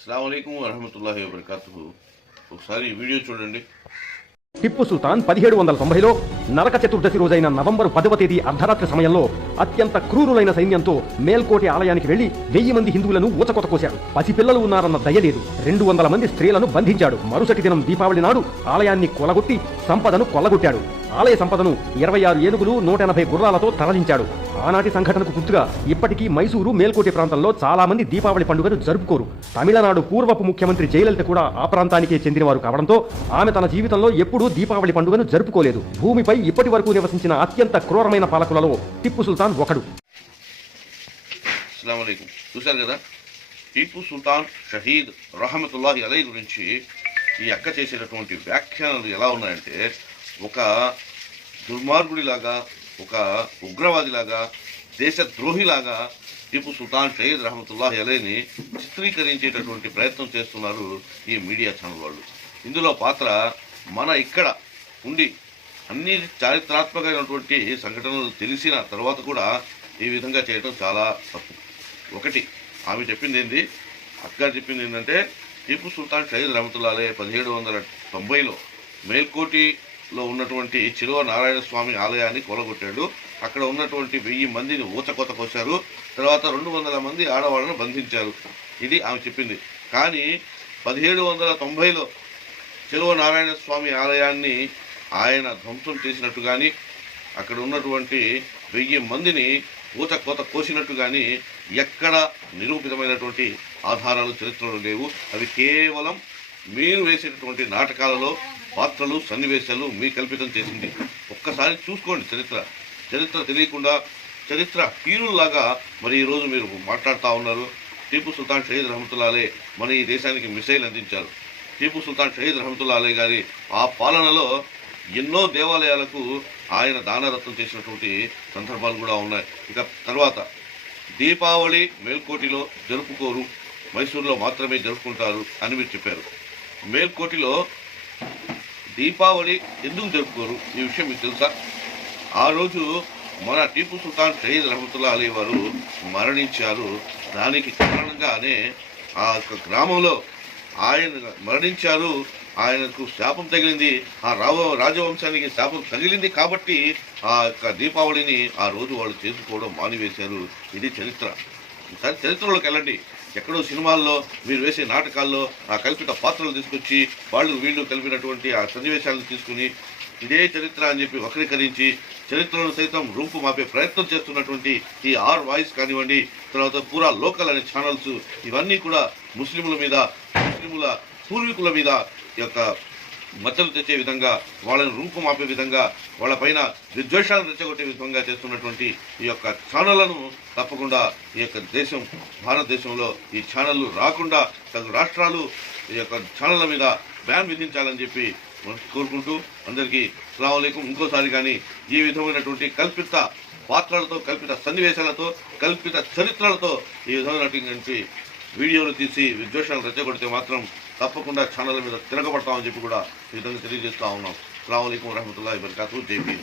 అస్సలం అయికం వరహమతుల్లాహి ఒకసారి వీడియో చూడండి. టిప్పు సుల్తాన్ పదిహేడు వందల తొంభైలో నరక చతుర్దశి రోజైన నవంబర్ పదవ తేదీ అర్ధరాత్రి సమయంలో అత్యంత క్రూరులైన సైన్యంతో మేల్కోటి ఆలయానికి వెళ్ళి వెయ్యి మంది హిందువులను ఊచకొత కోశాడు పసిపిల్లలు ఉన్నారన్న దయ లేదు. రెండు వందల మంది స్త్రీలను బంధించాడు. మరుసటి దినం దీపావళి నాడు ఆలయాన్ని కొలగొట్టి సంపదను కొల్లగొట్టాడు. ఆలయ సంపదను ఇరవై ఆరు ఏనుగులు నూట ఎనభై గుర్రాలతో తరలించాడు. ఆనాటి సంఘటనకు గుర్తుగా ఇప్పటికీ మైసూరు మేల్కోటి ప్రాంతంలో చాలా మంది దీపావళి పండుగను జరుపుకోరు. తమిళనాడు పూర్వపు ముఖ్యమంత్రి జయలలిత కూడా ఆ ప్రాంతానికే చెందినవారు కావడంతో ఆమె తన జీవితంలో ఎప్పుడూ దీపావళి పండుగను జరుపుకోలేదు. భూమిపై ఇప్పటి వరకు నివసించిన అత్యంత క్రూరమైన పాలకులలో టిప్పు సుల్తాన్ ఒకడు. చూశారు కదా? టిప్పు సుల్తాన్ షహీద్ రహమతుల్లాహి అలై గురించి ఈ అక్క చేసేటటువంటి వ్యాఖ్యానాలు ఎలా ఉన్నాయంటే ఒక దుర్మార్గుడిలాగా ఒక ఉగ్రవాదిలాగా దేశద్రోహిలాగా టీపు సుల్తాన్ షయీద్ రహమతుల్లాహి అలైని చిత్రీకరించేటటువంటి ప్రయత్నం చేస్తున్నారు ఈ మీడియా ఛానల్ వాళ్ళు. ఇందులో పాత్ర మన ఇక్కడ ఉండి అన్ని చారిత్రాత్మకమైనటువంటి సంఘటనలు తెలిసిన తర్వాత కూడా ఈ విధంగా చేయడం చాలా తప్పు. ఒకటి ఆమె చెప్పింది ఏంది? అక్క చెప్పింది ఏంటంటే టిప్పు సుల్తాన్ షహీద్ రహమతుల్లాలే పదిహేడు వందల తొంభైలో మేల్కోటి లో ఉన్నటువంటి చిరువ నారాయణ స్వామి ఆలయాన్ని కొలగొట్టాడు. అక్కడ ఉన్నటువంటి వెయ్యి మందిని ఊచకొత కోశారు. తర్వాత రెండు వందల మంది ఆడవాళ్ళను బంధించారు. ఇది ఆమె చెప్పింది. కానీ పదిహేడు వందల తొంభైలో చిరువ నారాయణ స్వామి ఆలయాన్ని ఆయన ధ్వంసం చేసినట్టు కానీ అక్కడ ఉన్నటువంటి వెయ్యి మందిని ఊత కోత కోసినట్టు కానీ ఎక్కడ నిరూపితమైనటువంటి ఆధారాలు చరిత్రలో లేవు. అవి కేవలం మీరు వేసేటటువంటి నాటకాలలో పాత్రలు సన్నివేశాలు మీ కల్పితం చేసింది. ఒక్కసారి చూసుకోండి చరిత్ర. చరిత్ర తెలియకుండా చరిత్ర హీరుల్లాగా మరి ఈరోజు మీరు మాట్లాడుతూ ఉన్నారు. టీపు సుల్తాన్ షహీద్ రహమతుల్లాలే మన ఈ దేశానికి మిసైల్ అందించారు. టీపు సుల్తాన్ షహీద్ రహమతుల్లాలే గారి ఆ పాలనలో ఎన్నో దేవాలయాలకు ఆయన దానరత్నం చేసినటువంటి సందర్భాలు కూడా ఉన్నాయి. ఇక తర్వాత దీపావళి మేల్కోటిలో జరుపుకోరు మైసూరులో మాత్రమే జరుపుకుంటారు అని మీరు చెప్పారు. మేల్కోటిలో దీపావళి ఎందుకు జరుపుకోరు? ఈ విషయం మీకు తెలుసా? ఆ రోజు మన టీపు సుల్తాన్ షహీద్ రహమతుల్లా అలీ వారు మరణించారు. దానికి కారణంగానే ఆ యొక్క గ్రామంలో ఆయన మరణించారు. ఆయనకు శాపం తగిలింది. ఆ రావ రాజవంశానికి శాపం తగిలింది కాబట్టి ఆ యొక్క దీపావళిని ఆ రోజు వాళ్ళు చేసుకోవడం మానివేశారు. ఇది చరిత్ర. ఈసారి చరిత్రలోకి వెళ్ళండి. ఎక్కడో సినిమాల్లో మీరు వేసే నాటకాల్లో ఆ కల్పిత పాత్రలు తీసుకొచ్చి వాళ్ళు వీళ్ళు కలిపినటువంటి ఆ సన్నివేశాలను తీసుకుని ఇదే చరిత్ర అని చెప్పి వక్రీకరించి చరిత్రను సైతం రూపు మాపే ప్రయత్నం చేస్తున్నటువంటి ఈ ఆర్ వాయిస్ కానివ్వండి తర్వాత పూరా లోకల్ అనే ఛానల్స్ ఇవన్నీ కూడా ముస్లింల మీద ముస్లింల పూర్వీకుల మీద ఈ యొక్క మచ్చలు తెచ్చే విధంగా వాళ్ళని రూపుమాపే విధంగా వాళ్ళపైన విద్వేషాలను రెచ్చగొట్టే విధంగా చేస్తున్నటువంటి ఈ యొక్క ఛానళ్ళను తప్పకుండా ఈ యొక్క దేశం భారతదేశంలో ఈ ఛానళ్ళు రాకుండా తగు రాష్ట్రాలు ఈ యొక్క ఛానళ్ళ మీద బ్యాన్ విధించాలని చెప్పి మనం కోరుకుంటూ అందరికీ అస్సలం ఇంకోసారి కానీ ఈ విధమైనటువంటి కల్పిత పాత్రలతో కల్పిత సన్నివేశాలతో కల్పిత చరిత్రలతో ఈ విధమైనటువంటి వీడియోలు తీసి విద్వేషాలు రెచ్చగొడితే మాత్రం తప్పకుండా ఛానల్ మీద తిరగబడతామని చెప్పి కూడా ఈ విధంగా తెలియజేస్తా ఉన్నాం. అస్సలం వరహమతుల్లాhi వబర్కాతు జై భీమ్.